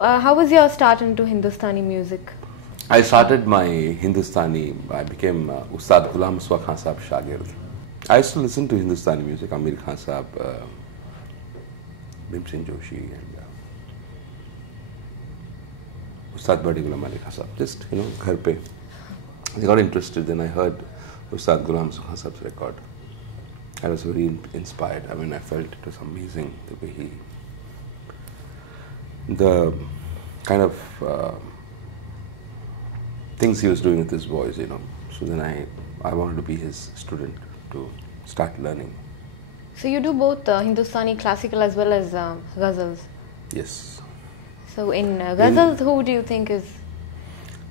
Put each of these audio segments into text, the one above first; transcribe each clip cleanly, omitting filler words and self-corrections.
How was your start into Hindustani music? I started my Hindustani, I became Ustad Ghulam Misbah Khan Sahab Shagird. I used to listen to Hindustani music, Amir Khan Sahab, Bhimsen Joshi and Ustad Badi Ghulam Ali Khan Sahab. Just, ghar pe. I got interested, then I heard Ustad Ghulam Misbah Khan Sahab's record. I was very inspired. I mean, I felt it was amazing the way the kind of things he was doing with his voice, So then I wanted to be his student to start learning. So you do both Hindustani classical as well as ghazals. Yes. So in ghazals, who do you think has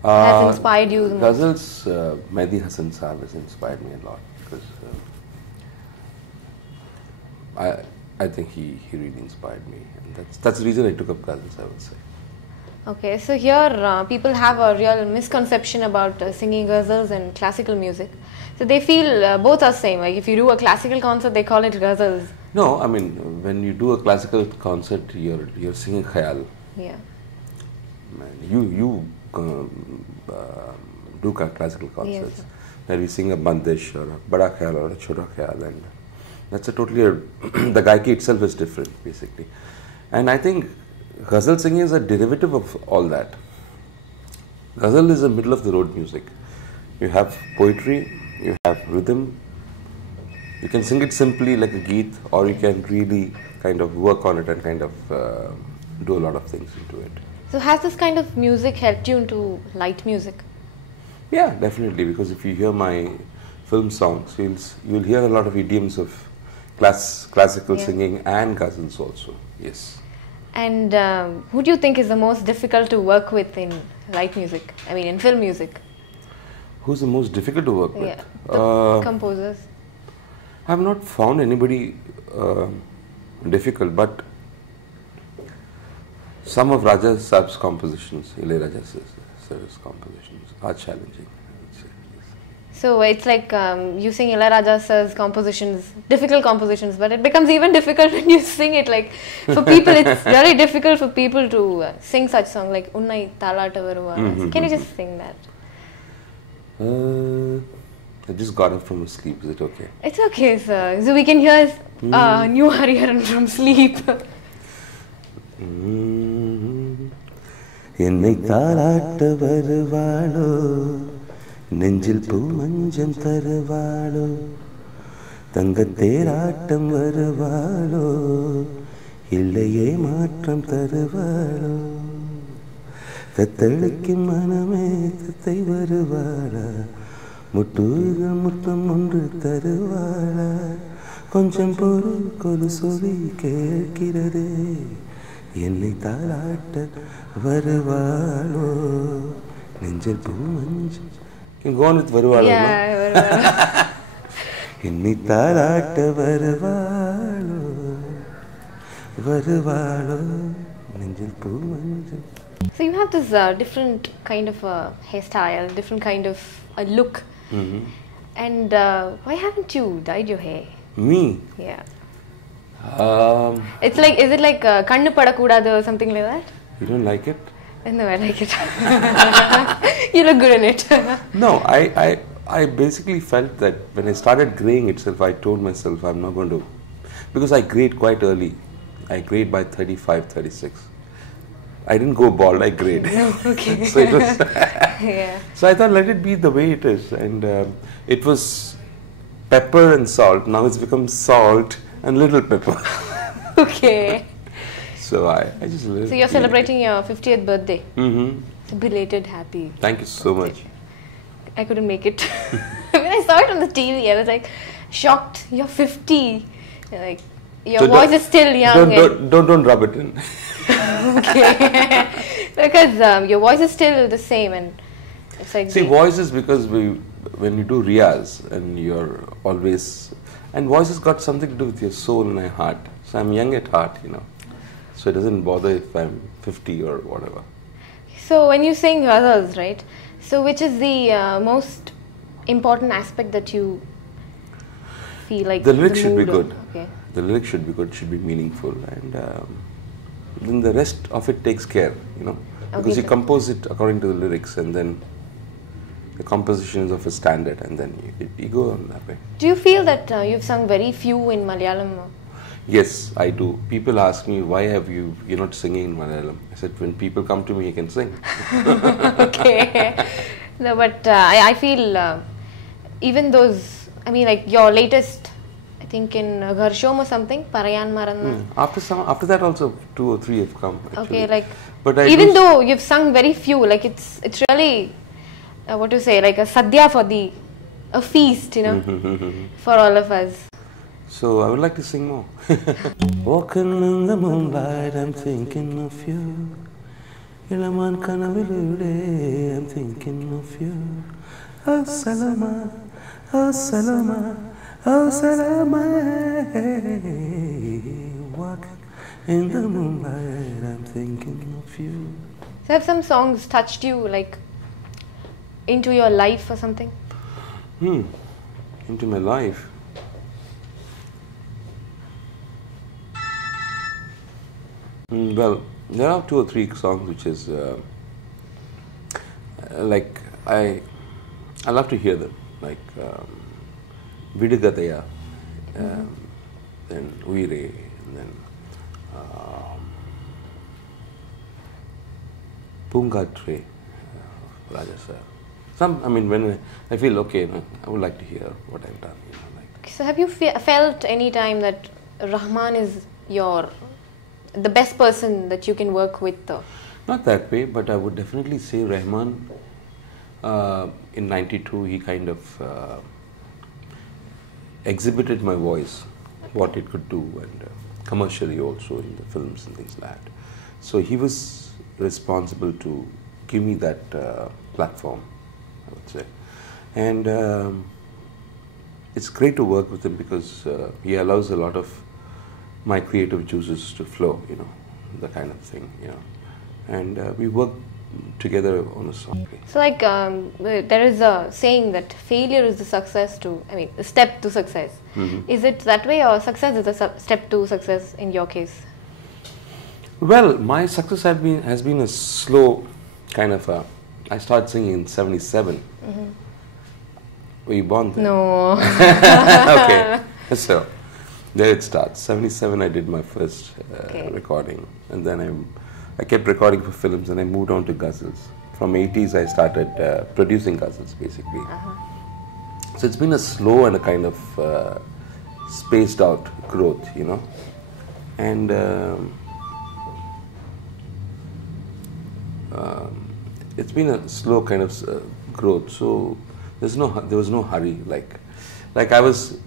inspired you the most? Ghazals, Mehdi Hasan Sahab has inspired me a lot because I think he really inspired me, and that's the reason I took up ghazals, I would say. Okay, so here people have a real misconception about singing ghazals and classical music. So they feel both are same. Like if you do a classical concert, they call it ghazals. No, I mean when you do a classical concert, you're singing khayal. Yeah. You do classical concerts, yes, where we sing a bandish or a bada khayal or a chota khayal, and that's a totally the gaiki itself is different basically, and I think ghazal singing is a derivative of all that. Ghazal is a middle of the road music. You have poetry, you have rhythm. You can sing it simply like a geet, or you can really kind of work on it and kind of do a lot of things into it. So has this kind of music helped you into light music? Yeah, definitely, because if you hear my film songs, you'll hear a lot of idioms of classical singing and ghazals also, yes. And who do you think is the most difficult to work with in light music? I mean, in film music. Who's the most difficult to work with? Yeah, the composers. I have not found anybody difficult, but some of Raja Saab's compositions, Ilaiyaraaja Sir's compositions are challenging, I would say. So it's like you sing Ilaiyaraaja Sir's compositions, difficult compositions, but it becomes even difficult when you sing it. Like for people, it's very difficult for people to sing such songs like Unnai Thalata Varuva. Can you just sing that? I just got up from sleep. Is it okay? It's okay, sir. So we can hear New Hariharan from sleep. என்னை தாலாட்ட வருவாளோ நெஞ்சில் பூ மஞ்சம் தருவாளோ தங்கத்தேராட்டம் வருவாளோ இல்லையே மாற்றம் தருவாளோ தத்தளிக்கும் மனமே தத்தை வருவாளா முட்டுகள் முத்தம் ஒன்று தருவாளா கொஞ்சம் பொருள் கொலு சொல்லி கேட்கிறதே என்னை தாலாட்ட வருவாளோ நெஞ்சில் பூ மஞ்சம். Can you go on with வருவாளோ? Yeah, என்னை தாலாட்ட வருவாளோ வருவாளோ நெஞ்சில் பூ மஞ்சம். So you have this different kind of hairstyle, different kind of look. And why haven't you dyed your hair? Me? Yeah. It's like, is it like kannu padakudadu or something like that? You don't like it? No, I like it. You look good in it. No, I basically felt that when I started graying itself, I told myself I'm not going to, because I grayed quite early. I grayed by 35, 36. I didn't go bald, I grayed. Okay. So it was Yeah. So I thought let it be the way it is, and it was pepper and salt. Now it's become salt and little pepper. Okay. So I just live. So you're celebrating your 50th birthday. Mm-hmm. So belated happy. Thank you so much. I couldn't make it. When I saw it on the TV, I was like shocked. You're 50. Like your So voice is still young. Don't rub it in. Okay. Because your voice is still the same, and it's like. See, voice is because when you do riyaz and you're always, and voice has got something to do with your soul and my heart. So I'm young at heart, So it doesn't bother if I'm 50 or whatever. So when you sing ghazals, right? So which is the most important aspect that you feel like the lyrics should be good. Okay. The lyrics should be good, should be meaningful, and then the rest of it takes care, you know, because you compose it according to the lyrics, and then the composition is of a standard, and then you go on that way. Do you feel that you've sung very few in Malayalam? Yes, I do. People ask me, why you're not singing in Malayalam? I said, when people come to me, I can sing. Okay. No, but I feel even those, I mean, like your latest, I think in Gharshom or something, Parayan Maranna. After that also 2 or 3 have come, actually. Okay, like, but even though you've sung very few, like it's really, what to say, like a sadhya for a feast, you know, for all of us. So I would like to sing more. Walking in the moonlight, I'm thinking of you. Ilaman kanavilude, I'm thinking of you. Oh Salama, oh Salama, oh Salama. Walking in the moonlight, I'm thinking of you. So have some songs touched you, like, into your life or something? Into my life? Well, there are 2 or 3 songs which is like I love to hear them, like Vidugadaya, then Uire, and then Poongatre, Raja sir. I mean, when I feel okay, I would like to hear what I've done. You know, like. So have you felt any time that Rahman is the best person that you can work with? Not that way, but I would definitely say Rahman, in 92, he kind of exhibited my voice, what it could do, and commercially also in the films and things like that. So he was responsible to give me that platform, I would say. And it's great to work with him because he allows a lot of my creative juices to flow, you know, the kind of thing, you know. And we work together on a song. So like there is a saying that failure is the step to success. Is it that way, or success is the step to success in your case? Well, my success has been a slow kind of I started singing in 77. Were you born then? No. Okay, so there it starts. 77 I did my first recording, and then I kept recording for films, and I moved on to ghazals. From 80s I started producing ghazals basically. So it's been a slow and a kind of spaced out growth, you know. And it's been a slow kind of growth, so there was no hurry. Like I was,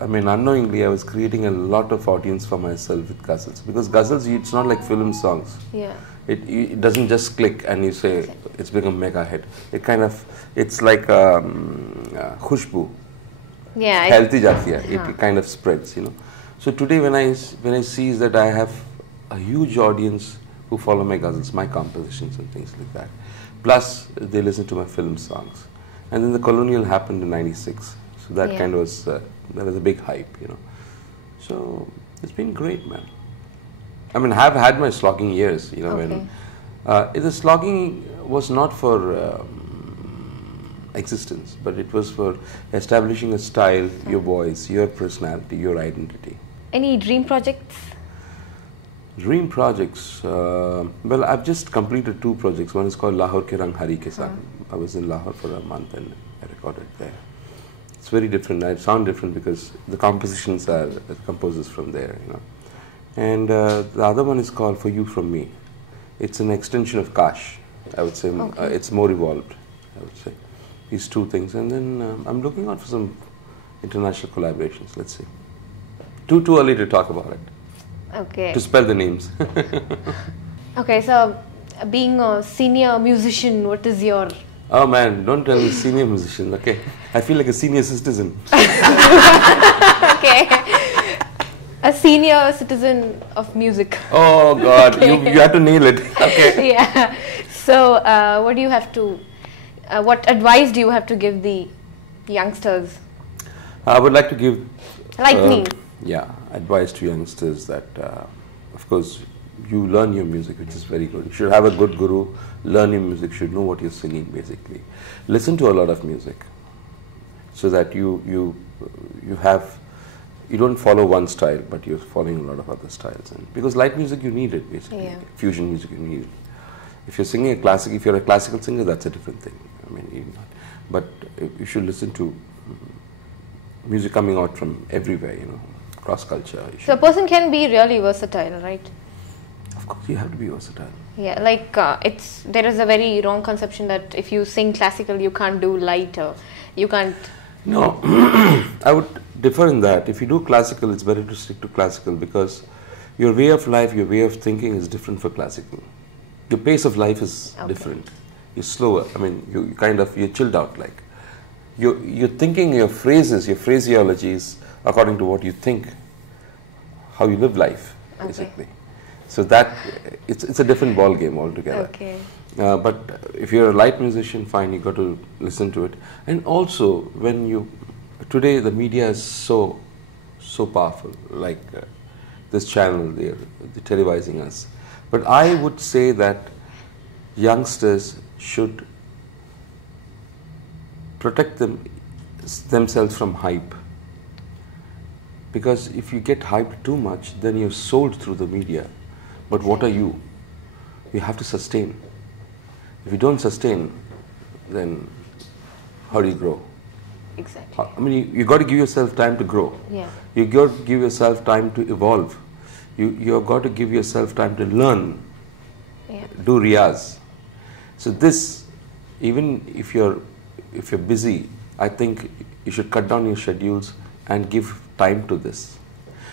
unknowingly I was creating a lot of audience for myself with ghazals, because ghazals, it's not like film songs. Yeah. It doesn't just click and you say it's become mega hit. It's like khushbu. Yeah. Healthy jatiya. It kind of spreads, you know. So today when I see is that I have a huge audience who follow my ghazals, my compositions and things like that. Plus they listen to my film songs. And then the Colonial happened in 96. So that kind of was, that was a big hype, you know. So it's been great, man. I mean, I've had my slogging years, you know, when the slogging was not for existence, but it was for establishing a style, your voice, your personality, your identity. Any dream projects? Dream projects? Well, I've just completed 2 projects. One is called Lahore Ke Rang Hari Ke Sang. I was in Lahore for a month and I recorded there. It's very different. I sound different because the compositions are composers from there, you know. And the other one is called For You From Me. It's an extension of Kash, I would say. It's more evolved, I would say. These 2 things. And then I'm looking out for some international collaborations. Let's see. Too early to talk about it. Okay. To spell the names. Okay, so being a senior musician, what is your... Oh man, don't tell me senior musician, okay? I feel like a senior citizen. Okay. A senior citizen of music. Oh God, you have to nail it. Okay. Yeah. So, what do you have to... what advice do you have to give the youngsters? I would like to give... Like me. Yeah, advice to youngsters that of course, you learn your music, which is very good. You should have a good guru, learn your music, should know what you're singing basically. Listen to a lot of music so that you don't follow one style, but you're following a lot of other styles. And because light music, you need it basically. Yeah. Fusion music, you need it. If you're singing if you're a classical singer, that's a different thing. I mean, but you should listen to music coming out from everywhere, cross culture. So a person can be really versatile, right? Of course, you have to be versatile. Yeah, like there is a very wrong conception that if you sing classical, you can't do light, or you can't. No, I would differ in that. If you do classical, it's better to stick to classical because your way of life, your way of thinking is different for classical. Your pace of life is different. You're slower. I mean, you're chilled out. Like you're thinking your phrases, your phraseology is according to what you think, how you live life, basically. So that it's a different ball game altogether. Okay. But if you're a light musician, fine, you got to listen to it. And also, today the media is so powerful. Like this channel, they're televising us. But I would say that youngsters should protect themselves from hype. Because if you get hyped too much, then you're sold through the media. But what are you? You have to sustain. If you don't sustain, then how do you grow? Exactly. I mean, you got to give yourself time to grow. Yeah. You got to give yourself time to evolve. You've got to give yourself time to learn, do riyaz. So this, even if you're busy, I think you should cut down your schedules and give time to this.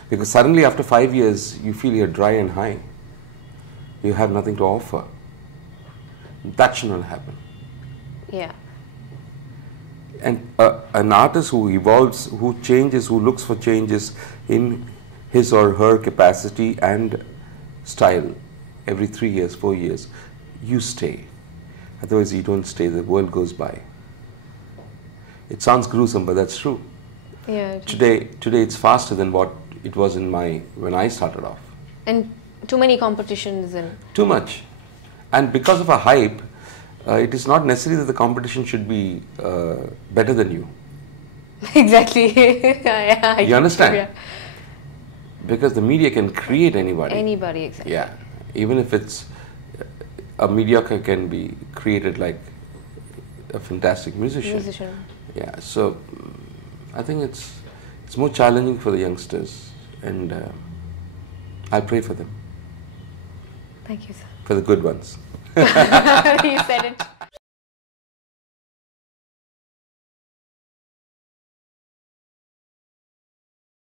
Because suddenly after 5 years, you feel you're dry and high. You have nothing to offer. That should not happen. Yeah. And an artist who evolves, who changes, who looks for changes in his or her capacity and style every 3 years, 4 years, you stay. Otherwise, you don't stay. The world goes by. It sounds gruesome, but that's true. Yeah. Today it's faster than what it was when I started off. And too many competitions and. Too much. And because of a hype, it is not necessary that the competition should be better than you. Exactly. You understand? Yeah. Because the media can create anybody. Anybody, exactly. Yeah. Even if it's a mediocre can be created like a fantastic musician. Yeah. So I think it's more challenging for the youngsters, and I pray for them. Thank you, sir. For the good ones. You said it.